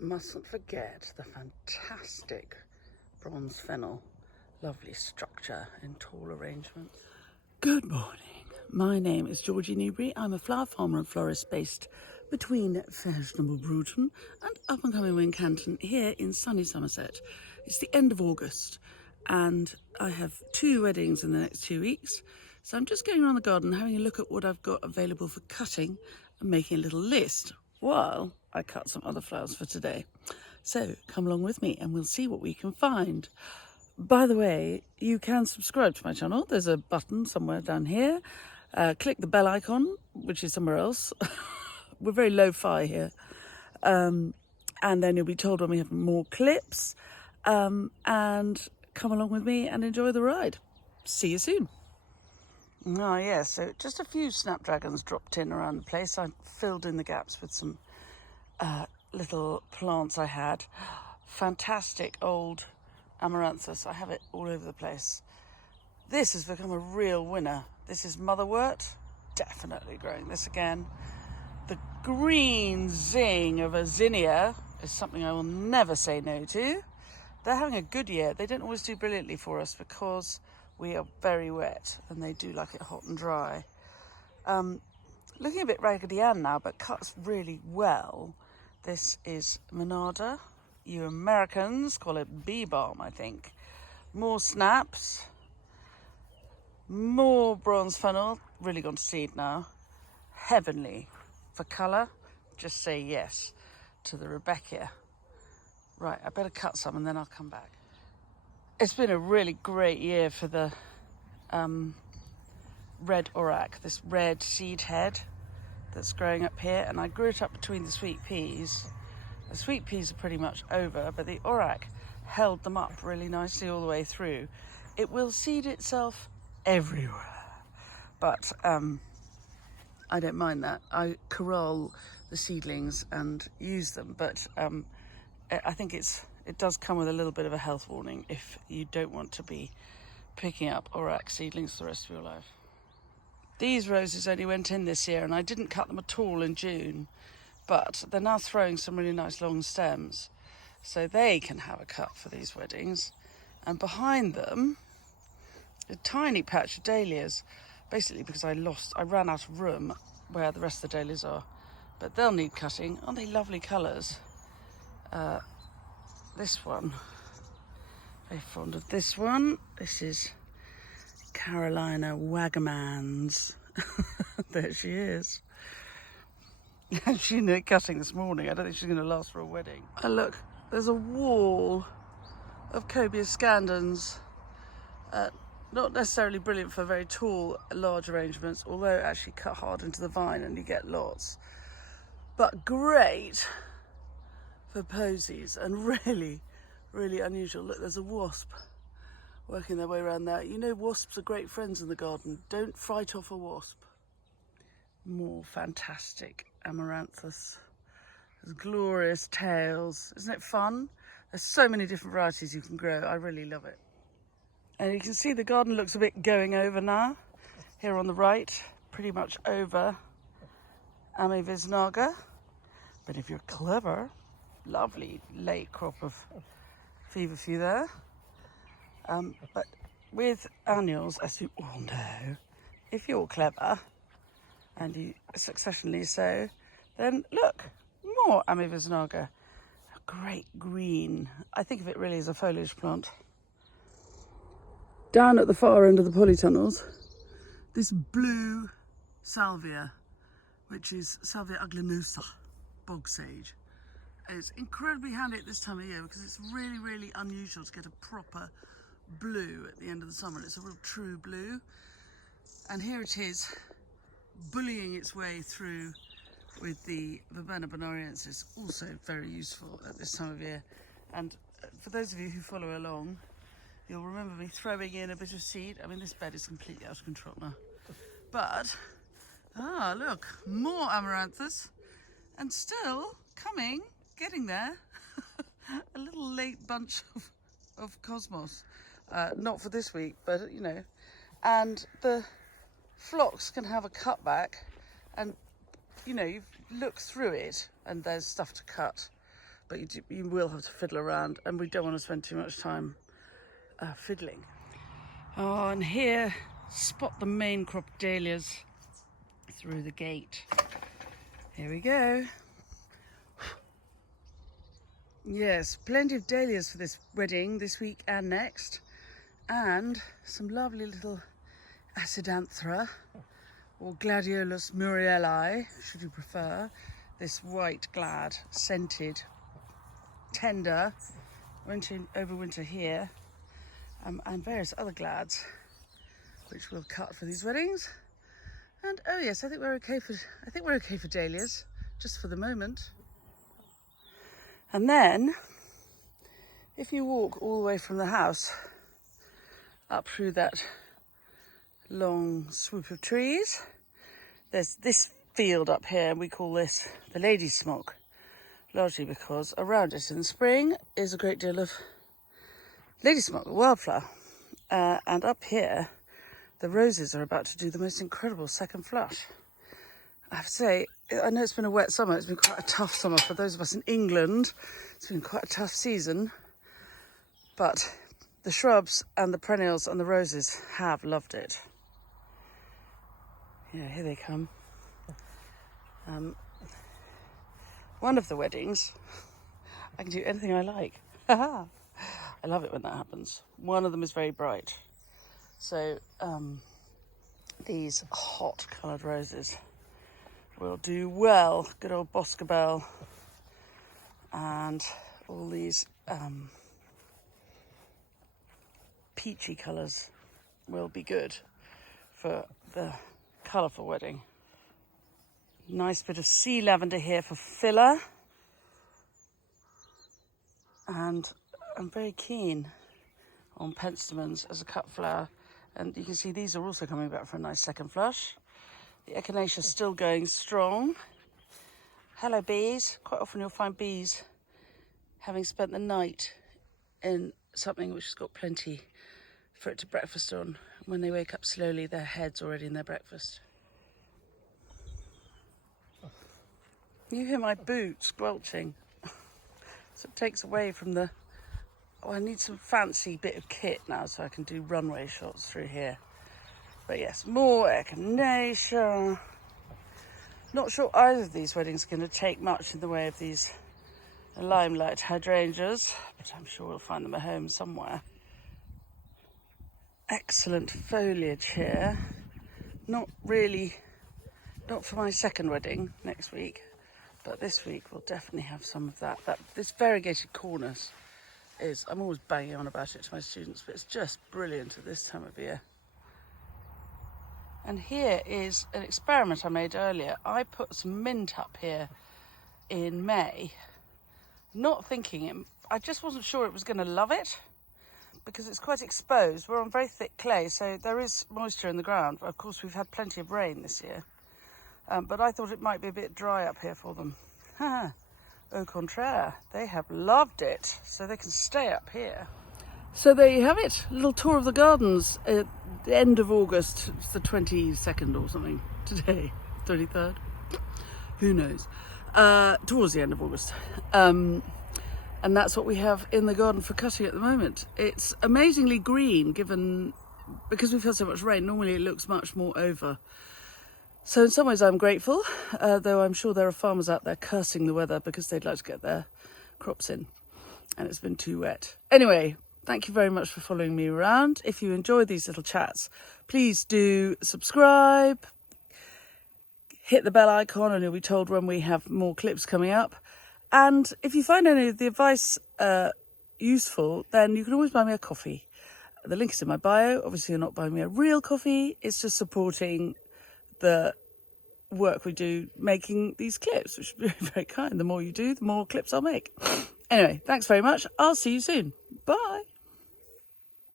mustn't forget the fantastic bronze fennel. Lovely structure in tall arrangements. Good morning. My name is Georgie Newbury. I'm a flower farmer and florist based between fashionable Bruton and up-and-coming Wincanton here in sunny Somerset. It's the end of August and I have 2 weddings in the next 2 weeks. So I'm just going around the garden having a look at what I've got available for cutting and making a little list while I cut some other flowers for today. So come along with me and we'll see what we can find. By the way, you can subscribe to my channel. There's a button somewhere down here. Click the bell icon, which is somewhere else. We're very lo-fi here. And then you'll be told when we have more clips. And come along with me and enjoy the ride. See you soon. Oh yeah, so just a few snapdragons dropped in around the place. I filled in the gaps with some little plants I had. Fantastic old amaranthus. I have it all over the place. This has become a real winner. This is motherwort. Definitely growing this again. The green zing of a zinnia is something I will never say no to. They're having a good year. They don't always do brilliantly for us because we are very wet and they do like it hot and dry. Looking a bit Raggedy Ann now, but cuts really well. This is Monarda. You Americans call it bee balm, I think. More snaps. More bronze fennel. Really gone to seed now. Heavenly. For colour, just say yes to the Rebecca. Right, I better cut some and then I'll come back. It's been a really great year for the red orac, this red seed head that's growing up here, and I grew it up between the sweet peas. The sweet peas are pretty much over, but the orac held them up really nicely all the way through. It will seed itself everywhere, but I don't mind that. I corral the seedlings and use them, but I think it does come with a little bit of a health warning if you don't want to be picking up orac seedlings the rest of your life. These roses only went in this year and I didn't cut them at all in June, but they're now throwing some really nice long stems, so they can have a cut for these weddings. And behind them, a tiny patch of dahlias, basically because I ran out of room where the rest of the dahlias are, but they'll need cutting. Aren't they lovely colours? This one, very fond of this one. This is Carolina Wagamans. There she is. She knew cutting this morning. I don't think she's going to last for a wedding. And look, there's a wall of Cobia scandens. Not necessarily brilliant for very tall, large arrangements, although actually cut hard into the vine and you get lots. But great for posies and really, really unusual. Look, there's a wasp working their way around there. You know, wasps are great friends in the garden. Don't fright off a wasp. More fantastic amaranthus. There's glorious tails. Isn't it fun? There's so many different varieties you can grow. I really love it. And you can see the garden looks a bit going over now. Here on the right, pretty much over Amivisnaga. But if you're clever, lovely late crop of feverfew there. But with annuals, as you all know, if you're clever and you successionally sow, then look, more Amivisnaga. A great green. I think of it really as a foliage plant. Down at the far end of the polytunnels, this blue salvia, which is Salvia aglanusa, bog sage. It's incredibly handy at this time of year because it's really, really unusual to get a proper blue at the end of the summer. It's a real true blue. And here it is, bullying its way through with the Verbena bonariensis, also very useful at this time of year. And for those of you who follow along, you'll remember me throwing in a bit of seed. I mean, this bed is completely out of control now. But, look, more amaranthus. And still coming, getting there, a little late bunch of cosmos. Not for this week, but, you know. And the phlox can have a cutback and, you know, you look through it and there's stuff to cut. but you will have to fiddle around, and we don't want to spend too much time fiddling. Oh, and here, spot the main crop dahlias through the gate. Here we go. Yes, plenty of dahlias for this wedding this week and next, and some lovely little Acidanthera, or Gladiolus murieli, should you prefer. This white glad, scented, tender, over winter here, and various other glads, which we'll cut for these weddings. And oh yes, I think we're okay for dahlias, just for the moment. And then, if you walk all the way from the house up through that long swoop of trees, there's this field up here, and we call this the Lady's Smock, largely because around it in the spring is a great deal of Lady's Smock, the wildflower. And up here, the roses are about to do the most incredible second flush. I have to say, I know it's been a wet summer, it's been quite a tough summer for those of us in England. It's been quite a tough season, but the shrubs and the perennials and the roses have loved it. Yeah, here they come. One of the weddings, I can do anything I like. I love it when that happens. One of them is very bright. So these hot coloured roses will do well. Good old Boscobel and all these peachy colours will be good for the colourful wedding. Nice bit of sea lavender here for filler. And I'm very keen on penstemons as a cut flower. And you can see these are also coming back for a nice second flush. The echinacea is still going strong. Hello bees. Quite often you'll find bees having spent the night in something which has got plenty for it to breakfast on. When they wake up slowly, their head's already in their breakfast. You hear my boots squelching. So it takes away from the... Oh, I need some fancy bit of kit now so I can do runway shots through here. But yes, more echinacea. Not sure either of these weddings are going to take much in the way of these limelight hydrangeas, but I'm sure we'll find them at home somewhere. Excellent foliage here. Not for my second wedding next week, but this week we'll definitely have some of that. This variegated cornus is, I'm always banging on about it to my students, but it's just brilliant at this time of year. And here is an experiment I made earlier. I put some mint up here in May, not thinking it, I just wasn't sure it was going to love it because it's quite exposed. We're on very thick clay, so there is moisture in the ground. Of course, we've had plenty of rain this year, but I thought it might be a bit dry up here for them. Au contraire, they have loved it, so they can stay up here. So there you have it, a little tour of the gardens at the end of August. It's the 22nd or something today, 23rd, who knows, towards the end of August. And that's what we have in the garden for cutting at the moment. It's amazingly green because we've had so much rain. Normally it looks much more over. So in some ways I'm grateful, though I'm sure there are farmers out there cursing the weather because they'd like to get their crops in and it's been too wet. Anyway, thank you very much for following me around. If you enjoy these little chats, please do subscribe, hit the bell icon and you'll be told when we have more clips coming up. And if you find any of the advice useful, then you can always buy me a coffee. The link is in my bio. Obviously you're not buying me a real coffee, it's just supporting the work we do making these clips, which is very, very kind. The more you do, the more clips I'll make. Anyway, thanks very much. I'll see you soon. Bye.